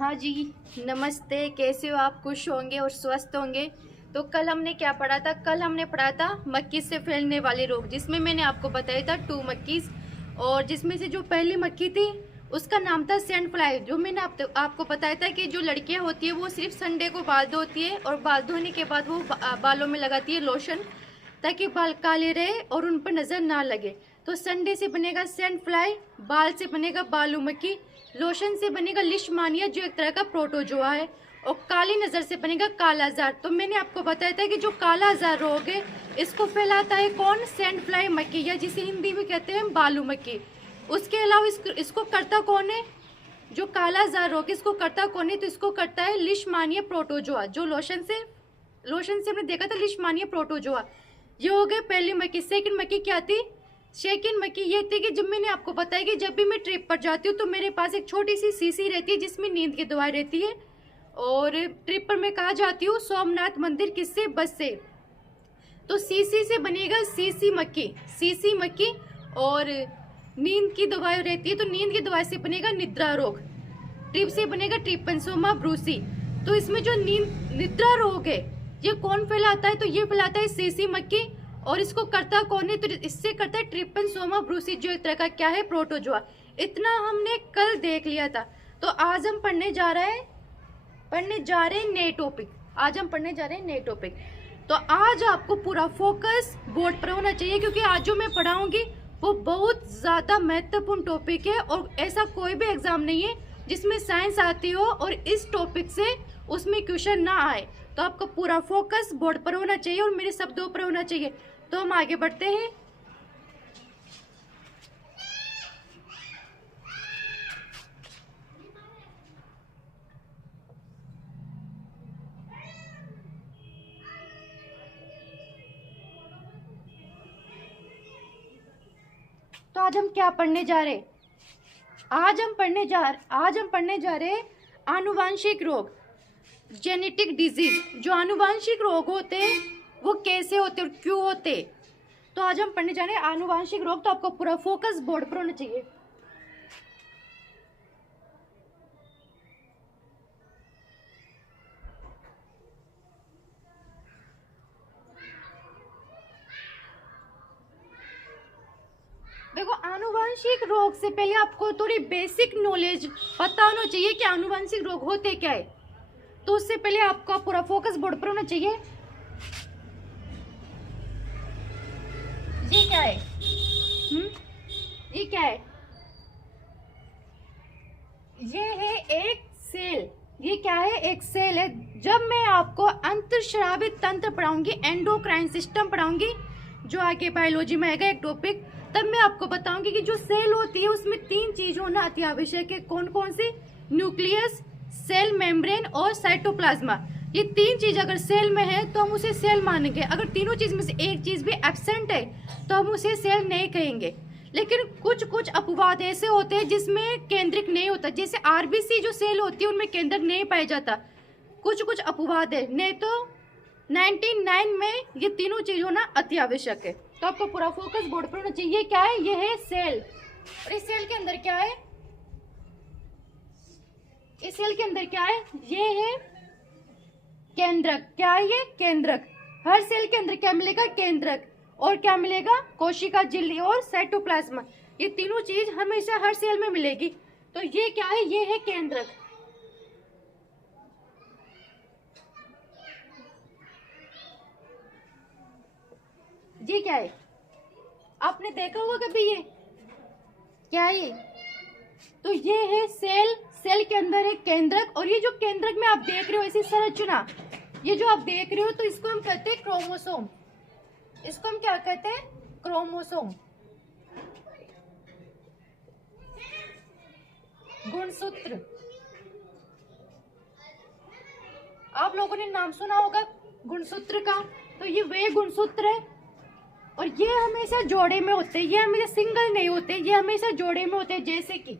हाँ जी, नमस्ते। कैसे हो आप? खुश होंगे और स्वस्थ होंगे। तो कल हमने क्या पढ़ा था? कल हमने पढ़ा था मक्खी से फैलने वाले रोग, जिसमें मैंने आपको बताया था 2 मक्खीज। और जिसमें से जो पहली मक्खी थी उसका नाम था सैंड फ्लाई। जो मैंने आपको बताया था कि जो लड़कियां होती है वो सिर्फ संडे को बाल धोती है और बाल धोने के बाद वो बालों में लगाती है लोशन, ताकि बाल काले रहे और उन पर नजर ना लगे। तो संडे से बनेगा सैंड फ्लाई, बाल से बनेगा बालू मक्खी, लोशन से बनेगा लिशमानिया जो एक तरह का प्रोटोजोआ है, और काली नजर से बनेगा काला जार। तो मैंने आपको बताया था कि जो काला जार रोग है इसको फैलाता है कौन? सैंड फ्लाई मक्खी, या जिसे हिंदी में कहते हैं बालू मक्खी। उसके अलावा इसको करता कौन है? जो काला जार रोग इसको करता कौन है? तो इसको करता है लिशमानिया प्रोटोजोआ, जो लोशन से हमने देखा था लिशमानिया प्रोटोजोआ। ये हो गए पहली मक्खी। सेकंड मक्खी क्या थी? सेकंड मक्खी ये थी कि जब मैंने आपको बताया कि जब भी मैं ट्रिप पर जाती हूँ तो मेरे पास एक छोटी सी शीशी रहती है जिसमें नींद की दवाई रहती है। और ट्रिप पर मैं कहाँ जाती हूँ? सोमनाथ मंदिर। किससे? बस से। तो शीशी से बनेगा सीसी मक्खी। और नींद की दवाई रहती है तो नींद की दवाई से बनेगा निद्रा रोग। ट्रिप से बनेगा ट्रिपनसोमा ब्रूसी। तो इसमें जो निद्रा रोग है ये कौन फैलाता है? तो ये फैलाता है सीसी मक्खी। और इसको करता कौन है? तो इससे करता है ट्रिपनसोमा ब्रूसी, जो एक तरह का क्या है? प्रोटोजोआ। इतना हमने कल देख लिया था। तो आज हम पढ़ने जा रहे हैं नए टॉपिक। आज हम पढ़ने जा रहे हैं नए टॉपिक। तो आज आपको पूरा फोकस बोर्ड पर होना चाहिए, क्योंकि आज जो मैं पढ़ाऊंगी वो बहुत ज्यादा महत्वपूर्ण टॉपिक है। और ऐसा कोई भी एग्जाम नहीं है जिसमें साइंस आती हो और इस टॉपिक से उसमें क्वेश्चन ना आए। तो आपका पूरा फोकस बोर्ड पर होना चाहिए और मेरे शब्दों पर होना चाहिए। तो हम आगे बढ़ते हैं। तो आज हम क्या पढ़ने जा रहे हैं? आज हम पढ़ने जा रहे हैं आनुवांशिक रोग, जेनेटिक डिजीज। जो आनुवांशिक रोग होते हैं वो कैसे होते और क्यों होते? तो आज हम पढ़ने जा रहे हैं आनुवांशिक रोग। तो आपको पूरा फोकस बोर्ड पर होना चाहिए। देखो, आनुवांशिक रोग से पहले आपको थोड़ी बेसिक नॉलेज पता होना चाहिए कि आनुवांशिक रोग होते क्या है। तो उससे पहले आपका पूरा फोकस बोर्ड पर होना चाहिए। ये क्या है? ये क्या है? ये है एक सेल। ये क्या है? एक सेल है। जब मैं आपको अंतःस्रावी तंत्र पढ़ाऊंगी, एंडोक्राइन सिस्टम पढ़ाऊंगी, जो आगे बायोलॉजी में आएगा एक टॉपिक, तब मैं आपको बताऊंगी कि जो सेल होती है उसमें 3 चीज होना अति आवश्यक है। कौन कौन सी? न्यूक्लियस, सेल मेम्ब्रेन और साइटोप्लाज्मा। ये 3 चीज अगर सेल में है तो हम उसे सेल मानेंगे। अगर तीनों चीज में से एक चीज भी एब्सेंट है तो हम उसे सेल नहीं कहेंगे। लेकिन कुछ अपवाद ऐसे होते हैं जिसमें केंद्रक नहीं होता। जैसे आरबीसी जो सेल होती है उनमें केंद्रक नहीं पाया जाता। कुछ अपवाद है, नहीं तो 99 में ये तीनों चीज होना अति आवश्यक है। तो आपको पूरा फोकस बोर्ड पर होना चाहिए। क्या है? ये है सेल। और इस सेल के अंदर क्या है? इस सेल के अंदर क्या है? ये है केंद्रक। क्या है ये? केंद्रक। हर सेल के अंदर क्या मिलेगा? केंद्रक। और क्या मिलेगा? कोशिका झिल्ली और साइटोप्लाज्मा। ये तीनों चीज हमेशा हर सेल में मिलेगी। तो ये क्या है? ये है केंद्रक। ये क्या है? आपने देखा होगा कभी? ये क्या है? ये तो ये है सेल। सेल के अंदर है केंद्रक। और ये जो केंद्रक में आप देख रहे हो ऐसी संरचना, ये जो आप देख रहे हो, तो इसको हम कहते हैं क्रोमोसोम। इसको हम क्या कहते हैं? क्रोमोसोम। गुणसूत्र। आप लोगों ने नाम सुना होगा गुणसूत्र का। तो ये वे गुणसूत्र है और ये हमेशा जोड़े में होते हैं। ये हमेशा सिंगल नहीं होते, ये हमेशा जोड़े में होते हैं। जैसे कि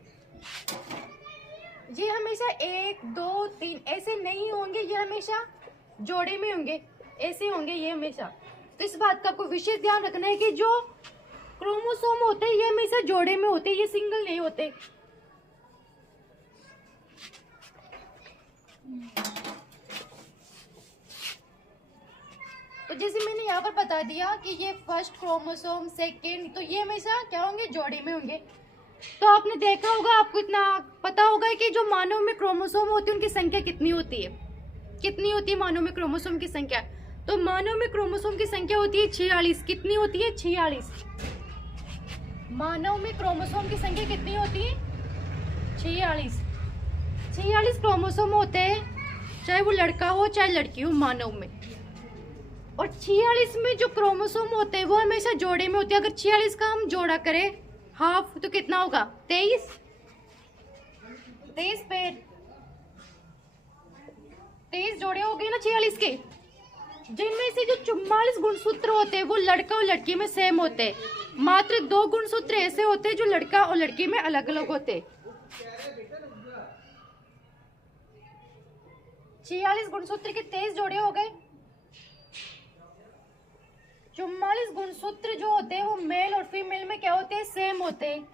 ये हमेशा 1 2 3 ऐसे नहीं होंगे, ये हमेशा जोड़े में होंगे, ऐसे होंगे ये हमेशा। तो इस बात का आपको विशेष ध्यान रखना है कि जो क्रोमोसोम होते हैं ये हमेशा जोड़े में होते हैं, ये सिंगल नहीं होते। तो जैसे मैंने यहाँ पर बता दिया कि ये फर्स्ट क्रोमोसोम, सेकंड, तो ये हमेशा क्या होंगे, जोड़े में होंगे। तो आपने देखा होगा, आपको इतना पता होगा कि जो मानव में क्रोमोसोम होती है उनकी संख्या कितनी होती है, कितनी होती है मानव में क्रोमोसोम की संख्या। तो मानव में क्रोमोसोम की संख्या होती है 46। कितनी होती है? 46। मानव में क्रोमोसोम की संख्या कितनी होती है? 46। 46 क्रोमोसोम होते हैं, चाहे वो लड़का हो चाहे लड़की हो, मानव में। और 46 में जो क्रोमोसोम होते हैं वो हमेशा जोड़े में होते हैं। अगर 46 का हम जोड़ा करें हाफ तो कितना होगा? 23। 23 पेड़, 23 जोड़े हो गए ना 46 के, जिनमें से जो 44 गुणसूत्र होते हैं वो लड़का और लड़की में सेम होते हैं। मात्र 2 गुणसूत्र ऐसे होते हैं जो लड़का और लड़की में अलग अलग होते हैं। 46 गुणसूत्र के 23 जोड़े हो गए। 44 गुणसूत्र जो होते हैं वो मेल और फीमेल में क्या होते हैं? सेम होते हैं।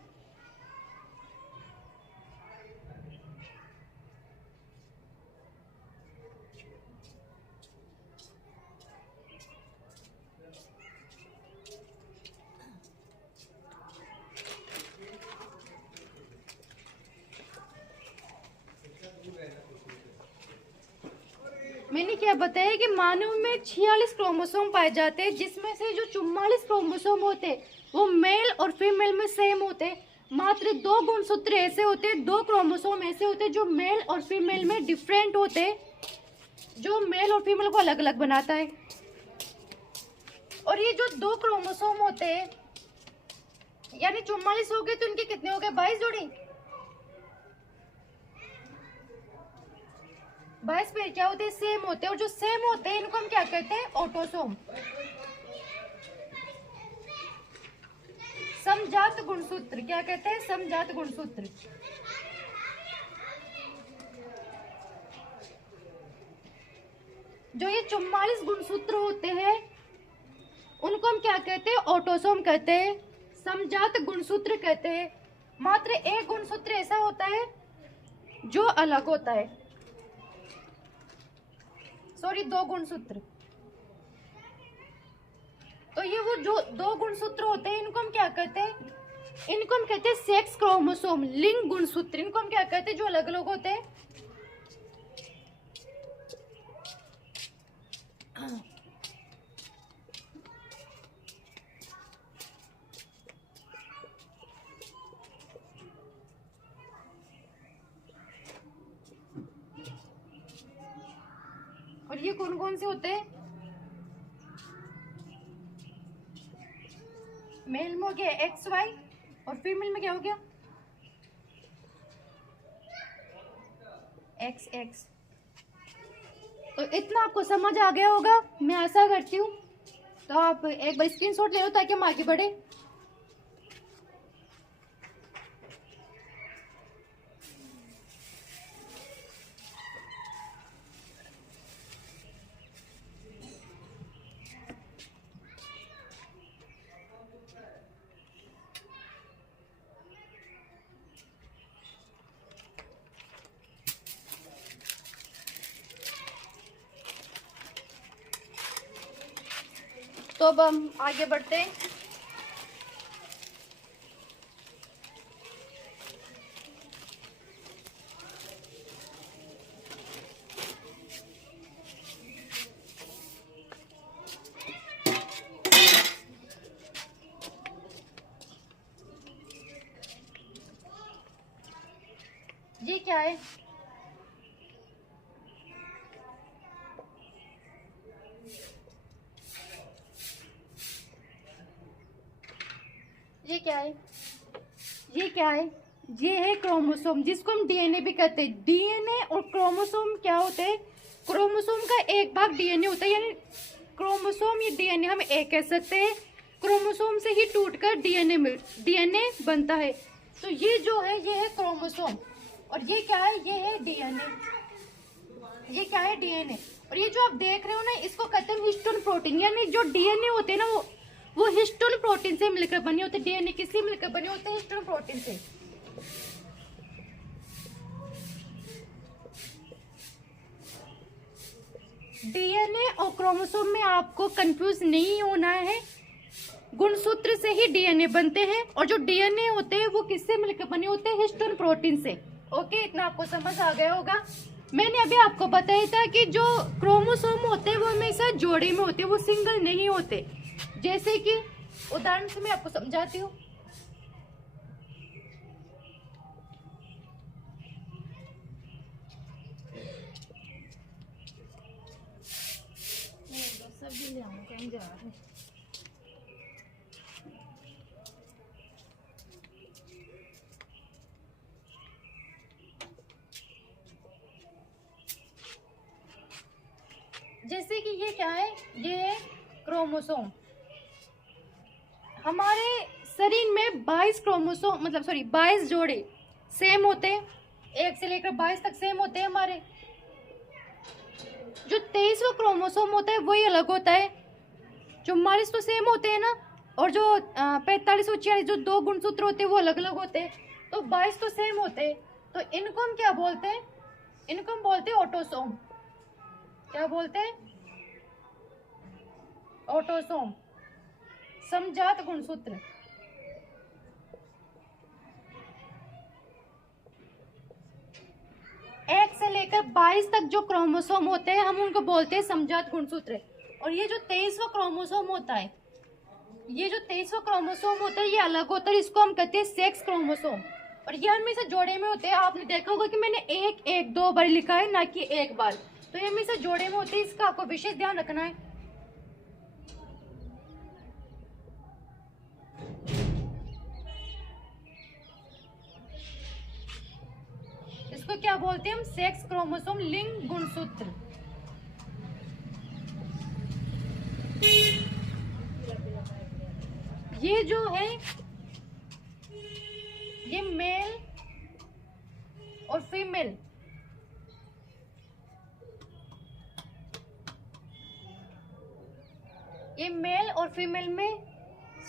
मैंने क्या बताया कि मानव में 46 क्रोमोसोम पाए जाते हैं, जिसमें से जो 44 क्रोमोसोम होते हैं वो मेल और फीमेल में सेम होते हैं। मात्र 2 गुणसूत्र ऐसे होते हैं, 2 क्रोमोसोम ऐसे होते हैं जो मेल और फीमेल में डिफरेंट होते हैं, जो मेल और फीमेल को अलग अलग बनाता है। और ये जो 2 क्रोमोसोम होते हैं, यानी 44 हो गए, तो इनके कितने हो गए? 22 जोड़ी। 22 पेड़ क्या होते हैं? सेम होते हैं। और जो सेम होते हैं इनको हम क्या कहते हैं? ऑटोसोम। समजात गुणसूत्र क्या कहते हैं? समजात गुणसूत्र। जो ये 44 गुणसूत्र होते हैं उनको हम क्या कहते हैं? ऑटोसोम कहते हैं, समजात गुणसूत्र कहते हैं। मात्र एक गुणसूत्र ऐसा होता है जो अलग होता है, सॉरी 2 गुणसूत्र। तो ये वो जो 2 गुणसूत्र होते हैं इनको हम क्या कहते हैं? इनको हम कहते हैं सेक्स क्रोमोसोम, लिंग गुणसूत्र। इनको हम क्या कहते हैं? जो अलग अलग होते हैं। और ये कौन कौन से होते हैं? मेल में हो गया XY और फीमेल में क्या हो गया? XX। तो इतना आपको समझ आ गया होगा, मैं आशा करती हूँ। तो आप एक बार स्क्रीनशॉट ले लो ताकि हम आगे बढ़े। तो अब हम आगे बढ़ते हैं। ये क्या है? ये क्या है? ये क्या है? ये है क्रोमोसोम, जिसको हम डीएनए भी कहते हैं। डीएनए और क्रोमोसोम क्या होते हैं? क्रोमोसोम का एक भाग डीएनए होता है, यानी क्रोमोसोम या डीएनए हम एक कह सकते हैं। क्रोमोसोम से ही टूटकर डीएनए बनता है। तो ये जो है ये है क्रोमोसोम, और ये क्या है? ये है डीएनए। ये क्या है? डीएनए। और ये जो आप देख रहे हो ना, इसको कहते हैं हिस्टोन प्रोटीन, यानी जो डीएनए होते हैं ना वो हिस्टोन प्रोटीन से मिलकर बने होते हैं। डीएनए किससे मिलकर बने होते हैं? हिस्टोन प्रोटीन से। डीएनए और क्रोमोसोम में आपको कंफ्यूज नहीं होना है। गुणसूत्र से ही डीएनए बनते हैं और जो डीएनए होते हैं वो किससे मिलकर बने होते हैं? हिस्टोन प्रोटीन से। ओके, इतना आपको समझ आ गया होगा। मैंने अभी आपको बताया था कि जो क्रोमोसोम होते हैं वो हमेशा जोड़े में होते हैं, वो सिंगल नहीं होते। जैसे कि उदाहरण से मैं आपको समझाती हूँ। जैसे कि ये क्या है? ये है क्रोमोसोम। हमारे शरीर में 22 क्रोमोसोम, मतलब सॉरी 22 जोड़े सेम होते हैं, 1 से लेकर 22 तक सेम होते हैं हमारे। जो 23वां क्रोमोसोम होता है वही अलग होता है। 44 तो सेम होते हैं ना, और जो 45 और 46 जो 2 गुणसूत्र होते हैं वो अलग अलग होते हैं। तो 22 तो सेम होते हैं, तो इनको हम क्या बोलते हैं? इनको हम बोलते हैं ऑटोसोम। क्या बोलते हैं? ऑटोसोम, समजात गुणसूत्र। एक से लेकर 22 तक जो क्रोमोसोम होते हैं हम उनको बोलते हैं समजात गुणसूत्र। और ये जो 23वां क्रोमोसोम होता है, ये जो 23वां क्रोमोसोम होता है ये अलग होता है, इसको हम कहते हैं सेक्स क्रोमोसोम। और ये हमेशा जोड़े में होते हैं। आपने देखा होगा कि मैंने एक 2 बार लिखा है, ना कि एक बार। तो ये हमेशा जोड़े में होते हैं, इसका आपको विशेष ध्यान रखना है। इसको क्या बोलते हैं हम? सेक्स क्रोमोसोम, लिंग गुणसूत्र। ये जो है ये मेल और फीमेल, ये मेल और फीमेल में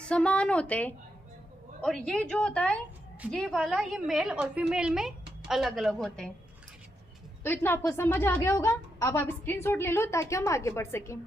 समान होते हैं। और ये जो होता है ये वाला, ये मेल और फीमेल में अलग अलग होते हैं। तो इतना आपको समझ आ गया होगा। अब आप स्क्रीनशॉट ले लो ताकि हम आगे बढ़ सकें।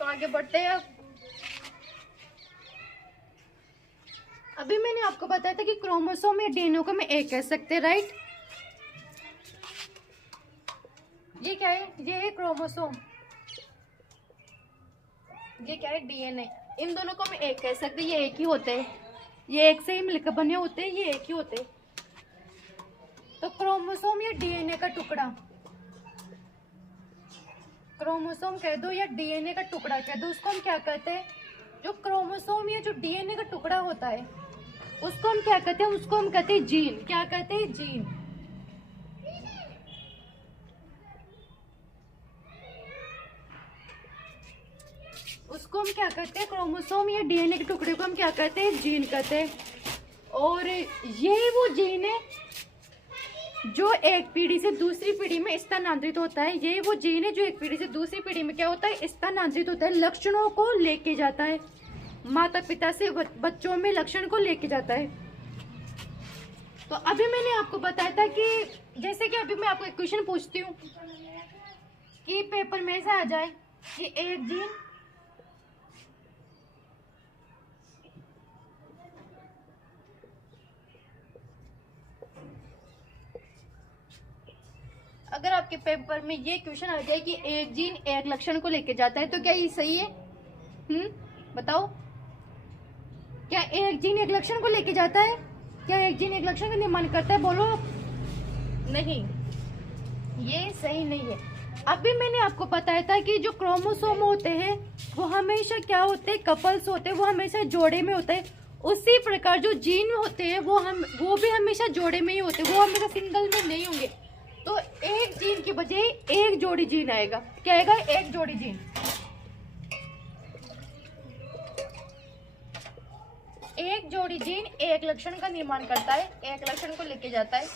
तो आगे बढ़ते हैं। अभी मैंने आपको बताया था कि क्रोमोसोम या डीएनए को मैं एक कह सकते हैं, राइट? ये क्या है? ये है क्रोमोसोम, ये क्या है? डीएनए। इन दोनों को मैं एक कह सकते हैं, ये एक ही होते हैं, ये एक से ही मिलकर बने होते हैं, ये एक ही होते हैं। तो क्रोमोसोम या डीएनए का टुकड़ा, क्रोमोसोम कह दो या डीएनए का टुकड़ा कह दो, उसको हम क्या कहते हैं? जो क्रोमोसोम या जो डीएनए का टुकड़ा होता है उसको हम क्या कहते हैं? उसको हम कहते हैं जीन। क्या कहते हैं? जीन। उसको हम क्या कहते हैं? क्रोमोसोम या डीएनए के टुकड़े को हम क्या कहते हैं? जीन कहते हैं। और ये वो जीन है जो एक पीढ़ी से दूसरी पीढ़ी में स्थानांतरित होता है। ये वो जीन है जो एक पीढ़ी से दूसरी पीढ़ी में क्या होता है? स्थानांतरित होता है, लक्षणों को लेके जाता है, माता पिता से बच्चों में लक्षण को लेके जाता है। तो अभी मैंने आपको बताया था कि जैसे कि अभी मैं आपको एक क्वेश्चन पूछती हूँ कि पेपर में ऐसा आ जाए कि एक जीन अगर आपके पेपर में ये क्वेश्चन आ जाए कि एक जीन एक लक्षण को लेके जाता है, तो क्या ये सही है? बताओ, क्या एक जीन एक लक्षण को लेके जाता है? क्या एक जीन एक लक्षण का निर्माण करता है? बोलो। नहीं, ये सही नहीं है। अभी मैंने आपको बताया था कि जो क्रोमोसोम होते हैं वो हमेशा क्या होते हैं? कपल्स होते हैं, वो हमेशा जोड़े में होते हैं। उसी प्रकार जो जीन होते हैं वो भी हमेशा जोड़े में ही होते हैं, वो हमेशा सिंगल में नहीं होंगे। तो एक जीन की बजाय एक जोड़ी जीन आएगा। क्या आएगा? एक जोड़ी जीन। एक जोड़ी जीन एक लक्षण का निर्माण करता है, एक लक्षण को लेके जाता है।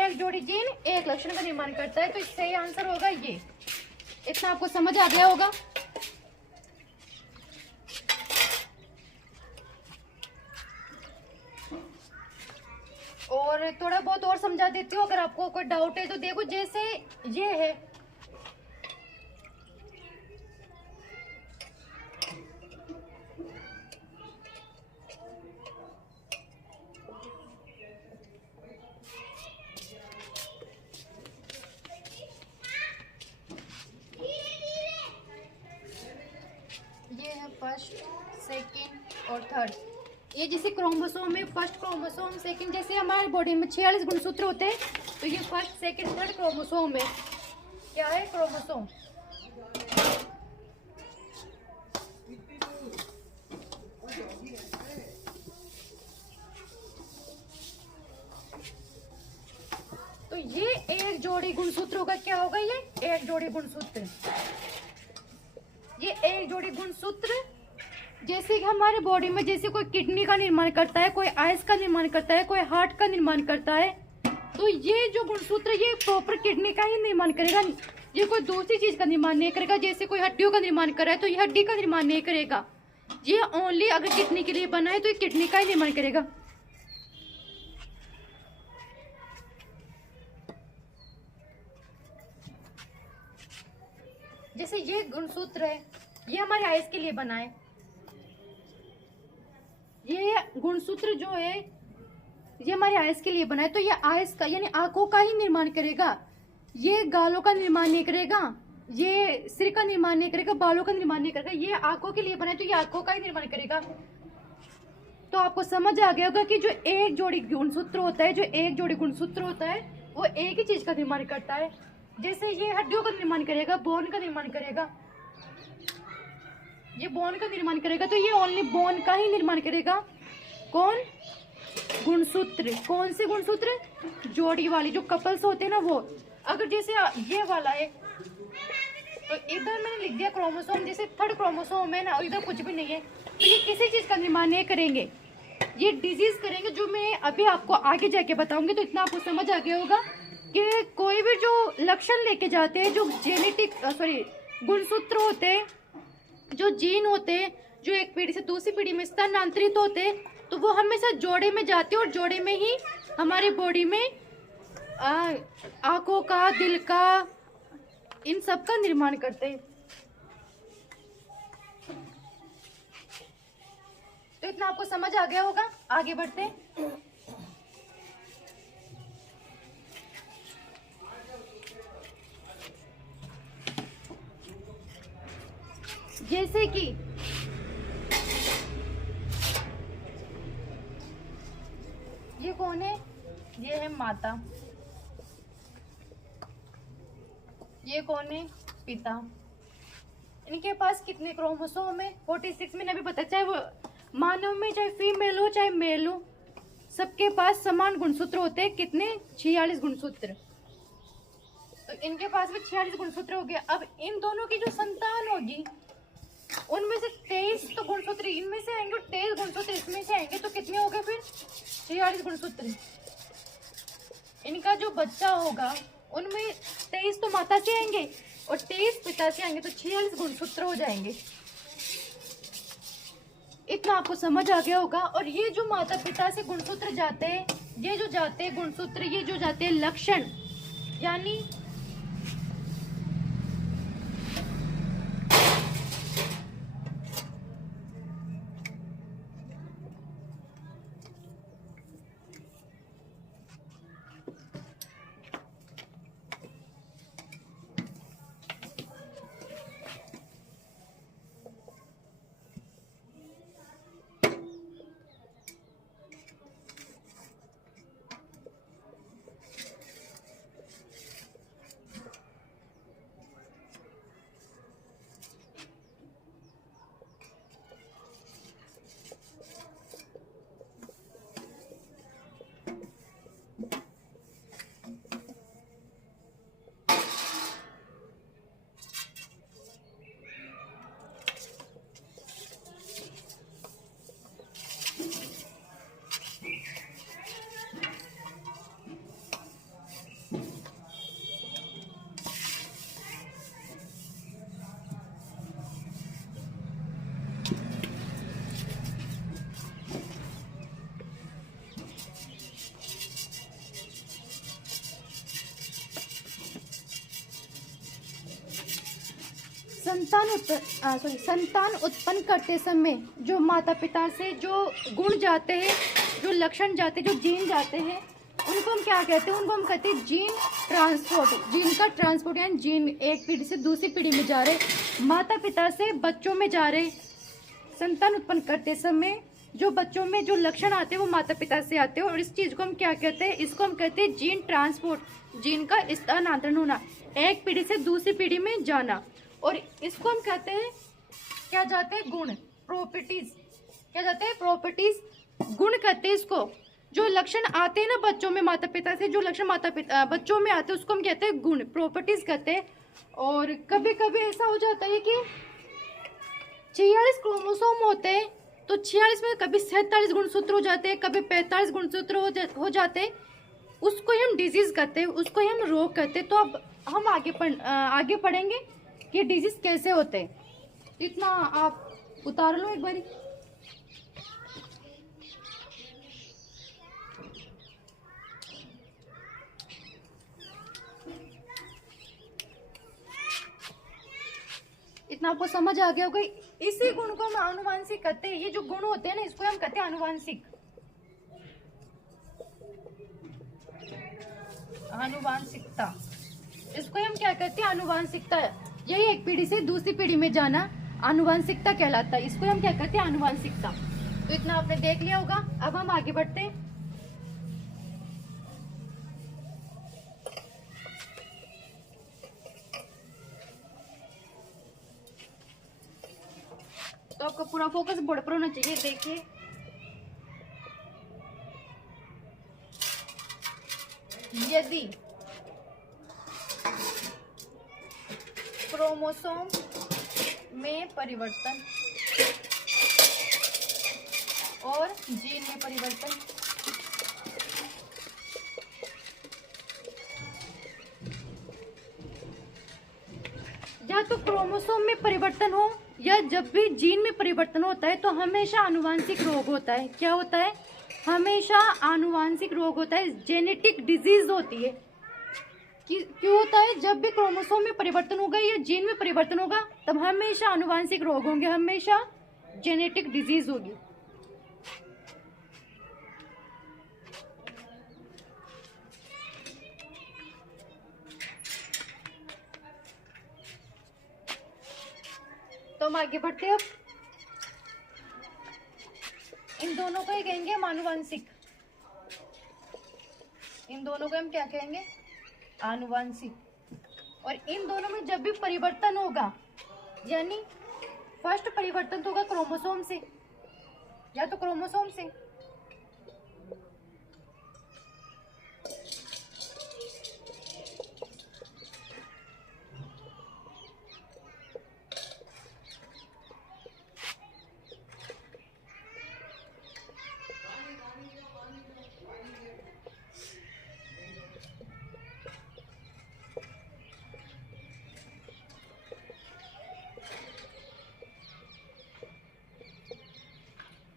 एक जोड़ी जीन एक लक्षण का निर्माण करता है, तो सही आंसर होगा ये। इतना आपको समझ आ गया होगा। और थोड़ा बहुत और समझा देती हूँ, अगर आपको कोई डाउट है तो। देखो जैसे ये है, ये है फर्स्ट, सेकंड और थर्ड। ये जैसे क्रोमोसोम में फर्स्ट क्रोमोसोम, सेकंड, जैसे हमारे बॉडी में 46 गुणसूत्र होते हैं, तो ये फर्स्ट सेकंड थर्ड क्रोमोसोम है। क्या है? क्रोमोसोम। तो ये एक जोड़ी गुणसूत्रों का क्या होगा? ये एक जोड़ी गुणसूत्र। ये एक जोड़ी गुणसूत्र जैसे कि हमारे बॉडी में जैसे कोई किडनी का निर्माण करता है, कोई आइस का निर्माण करता है, कोई हार्ट का निर्माण करता है, तो ये जो गुणसूत्र ये प्रॉपर किडनी का ही निर्माण करेगा। ये कोई दूसरी चीज का निर्माण नहीं करेगा। जैसे कोई हड्डियों का निर्माण कर रहा है तो ये हड्डी का निर्माण नहीं करेगा। ये ओनली अगर किडनी के लिए बना है तो ये किडनी का ही निर्माण करेगा। जैसे ये गुणसूत्र है, ये हमारे आइस के लिए बना है। ये गुणसूत्र जो है ये हमारे आइस के लिए बना है, तो ये आइस का यानी आंखों का ही निर्माण करेगा। ये गालों का निर्माण नहीं करेगा, ये सिर का निर्माण नहीं करेगा, बालों का निर्माण नहीं करेगा। ये आंखों के लिए बना है तो ये आंखों का ही निर्माण करेगा। तो आपको समझ आ गया होगा कि जो एक जोड़ी गुणसूत्र होता है, जो एक जोड़ी गुणसूत्र होता है वो एक ही चीज का निर्माण करता है। जैसे ये हड्डियों का निर्माण करेगा, बोन का निर्माण करेगा, ये बोन का निर्माण करेगा, तो ये ओनली बोन का ही निर्माण करेगा। कौन? गुणसूत्र। कौन से गुणसूत्र? जोड़ी वाली, जो कपल्स होते हैं ना वो। अगर जैसे ये वाला है तो इधर मैंने लिख दिया क्रोमोसोम, जैसे थर्ड क्रोमोसोम है ना, इधर कुछ भी नहीं है, तो ये किसी चीज का निर्माण नहीं करेंगे, ये डिजीज करेंगे, जो मैं अभी आपको आगे जाके बताऊंगी। तो इतना आपको समझ आ गया होगा कि कोई भी जो लक्षण लेके जाते हैं, जो जेनेटिक गुणसूत्र होते हैं, जो जीन होते हैं, जो एक पीढ़ी से दूसरी पीढ़ी में स्थानांतरित होते हैं, तो वो हमेशा जोड़े में जाते हैं और जोड़े में ही हमारे बॉडी में आंखों का, दिल का, इन सब का निर्माण करते हैं। तो इतना आपको समझ आ गया होगा। आगे बढ़ते हैं। जैसे कि ये कौन है? ये है माता। ये कौन है? पिता। इनके पास कितने क्रोमोसोम है? 46। मैंने अभी बताया, चाहे वो मानव में चाहे फीमेल हो चाहे मेल हो, सबके पास समान गुणसूत्र होते हैं। कितने? 46 गुणसूत्र। तो इनके पास भी 46 गुणसूत्र हो गया। अब इन दोनों की जो संतान होगी उनमें से 23 तो गुणसूत्र इनमें से आएंगे और 23 गुणसूत्र इसमें से आएंगे, तो कितने हो गए फिर? 46 गुणसूत्र। इनका जो बच्चा होगा उनमें 23 तो माता से आएंगे और 23 पिता से आएंगे, तो 46 गुणसूत्र हो जाएंगे। इतना आपको समझ आ गया होगा। और ये जो माता पिता से गुणसूत्र जाते हैं, ये जो जाते हैं गुणसूत्र, ये जो जाते हैं लक्षण, यानी संतान उत्पन्न करते समय जो माता पिता से जो गुण जाते हैं, जो लक्षण जाते हैं, जो जीन जाते हैं, उनको हम क्या कहते हैं? उनको हम कहते हैं जीन ट्रांसपोर्ट। जीन का ट्रांसपोर्ट यानी जीन एक पीढ़ी से दूसरी पीढ़ी में जा रहे, माता पिता से बच्चों में जा रहे। संतान उत्पन्न करते समय जो बच्चों में जो लक्षण आते हैं वो माता पिता से आते हैं, और इस चीज को हम क्या कहते हैं? इसको हम कहते हैं जीन ट्रांसपोर्ट, जीन का स्थानांतरण होना, एक पीढ़ी से दूसरी पीढ़ी में जाना। और इसको हम कहते हैं क्या जाते हैं? गुण, प्रॉपर्टीज। क्या जाते हैं? प्रॉपर्टीज, गुण कहते हैं इसको। जो लक्षण आते हैं ना बच्चों में माता पिता से, जो लक्षण माता पिता बच्चों में आते हैं उसको हम कहते हैं गुण, प्रॉपर्टीज कहते हैं। और कभी कभी ऐसा हो जाता है कि 46 क्रोमोसोम होते हैं, तो 46 में कभी 47 गुणसूत्र हो जाते हैं, कभी 45 गुणसूत्र हो जाते हैं, उसको ही हम डिजीज कहते हैं, उसको ही हम रोग कहते हैं। तो अब हम आगे पढ़ेंगे कि डिजीज कैसे होते हैं। इतना आप उतार लो एक बारी। इतना आपको समझ आ गया होगा। इसी गुण को हम आनुवांशिक कहते हैं। ये जो गुण होते हैं ना, इसको हम कहते हैं आनुवांशिक। आनुवांशिकता, इसको हम क्या कहते हैं? आनुवांशिकता। यही एक पीढ़ी से दूसरी पीढ़ी में जाना आनुवांशिकता कहलाता है। इसको हम क्या कहते हैं? आनुवांशिकता। तो इतना आपने देख लिया होगा। अब हम आगे बढ़ते हैं। तो आपका पूरा फोकस बोर्ड पर होना चाहिए। देखिए, यदि क्रोमोसोम में परिवर्तन और जीन में परिवर्तन या तो क्रोमोसोम में परिवर्तन हो या जब भी जीन में परिवर्तन होता है तो हमेशा आनुवांशिक रोग होता है। क्या होता है? हमेशा आनुवांशिक रोग होता है, जेनेटिक डिजीज होती है। क्यों होता है? जब भी क्रोमोसोम में परिवर्तन होगा या जीन में परिवर्तन होगा तब हमेशा आनुवांशिक रोग होंगे, हमेशा जेनेटिक डिजीज होगी। तो हम आगे बढ़ते हैं। अब इन दोनों को ही कहेंगे हम आनुवांशिक। इन दोनों को हम क्या कहेंगे? आनुवांशिक। और इन दोनों में जब भी परिवर्तन होगा, यानी फर्स्ट परिवर्तन तो होगा क्रोमोसोम से, या तो क्रोमोसोम से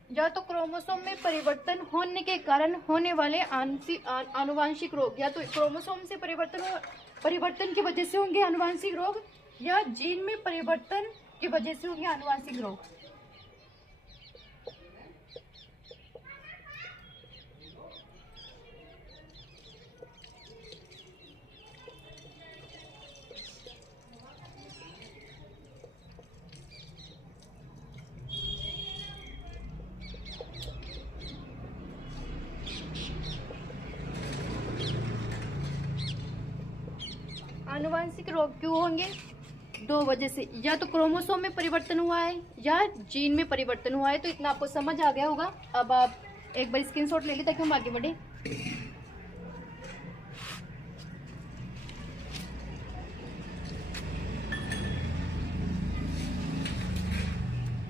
या तो क्रोमोसोम में परिवर्तन होने के कारण होने वाले आनुवांशिक रोग, या तो क्रोमोसोम से परिवर्तन की वजह से होंगे आनुवांशिक रोग, या जीन में परिवर्तन की वजह से होंगे आनुवांशिक रोग। आनुवांशिक रोग क्यों होंगे? दो वजह से, या तो क्रोमोसोम में परिवर्तन हुआ है या जीन में परिवर्तन हुआ है। तो इतना आपको समझ आ गया होगा। अब आप एक बार स्क्रीनशॉट ले ली ताकि हम आगे बढ़े।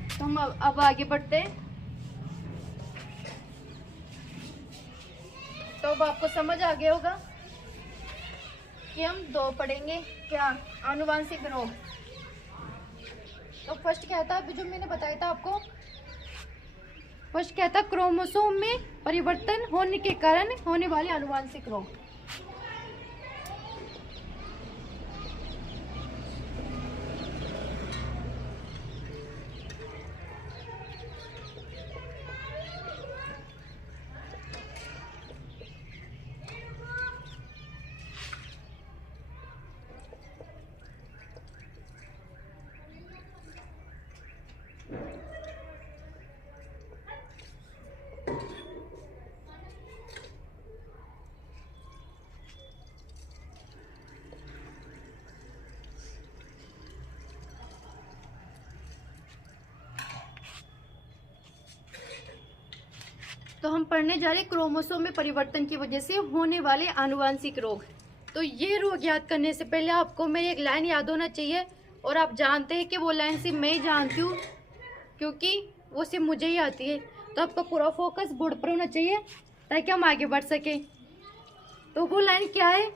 तो हम अब आगे बढ़ते हैं। तो अब आपको समझ आ गया होगा कि हम दो पढ़ेंगे। क्या? आनुवांशिक रोग। तो फर्स्ट क्या था? अभी जो मैंने बताया था आपको, फर्स्ट क्या था? क्रोमोसोम में परिवर्तन होने के कारण होने वाले आनुवांशिक रोग। तो हम पढ़ने जा रहे हैं क्रोमोसोम में परिवर्तन की वजह से होने वाले आनुवांशिक रोग। तो ये रोग याद करने से पहले आपको मेरी एक लाइन याद होना चाहिए, और आप जानते हैं कि वो लाइन सिर्फ मैं ही जानती हूँ, क्योंकि वो सिर्फ मुझे ही आती है। तो आपका पूरा फोकस बोर्ड पर होना चाहिए ताकि हम आगे बढ़ सकें। तो वो लाइन क्या है?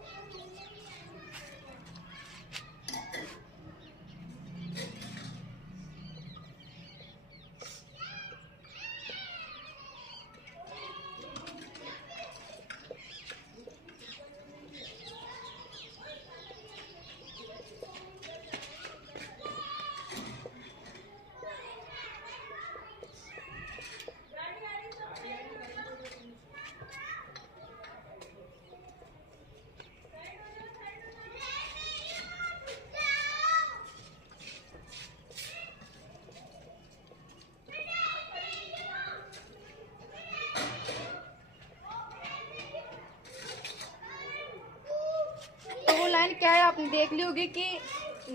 वो लाइन क्या है आपने देख ली होगी कि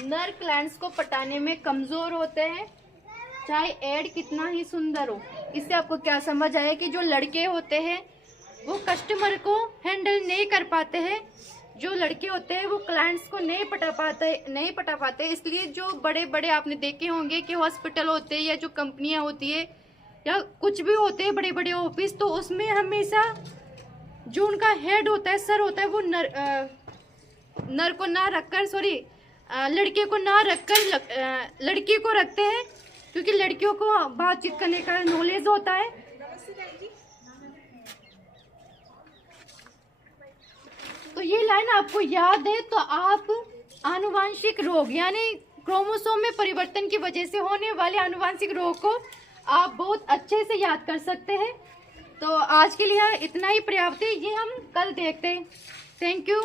नर क्लाइंट्स को पटाने में कमजोर होते हैं, चाहे एड कितना ही सुंदर हो। इससे आपको क्या समझ आया कि जो लड़के होते हैं वो कस्टमर को हैंडल नहीं कर पाते हैं, जो लड़के होते हैं वो क्लाइंट्स को नहीं पटा पाते। इसलिए जो बड़े बड़े आपने देखे होंगे कि हॉस्पिटल होते हैं या जो कंपनियां होती है या कुछ भी होते हैं बड़े बड़े ऑफिस, तो उसमें हमेशा जो उनका हेड होता है, सर होता है, वो नर को ना रखकर लड़के को ना रखकर लड़की को रखते हैं, क्योंकि लड़कियों को बातचीत करने का नॉलेज होता है। तो ये लाइन आपको याद है तो आप आनुवांशिक रोग यानी क्रोमोसोम में परिवर्तन की वजह से होने वाले आनुवांशिक रोग को आप बहुत अच्छे से याद कर सकते हैं। तो आज के लिए इतना ही पर्याप्त है, ये हम कल देखते हैं। Thank you.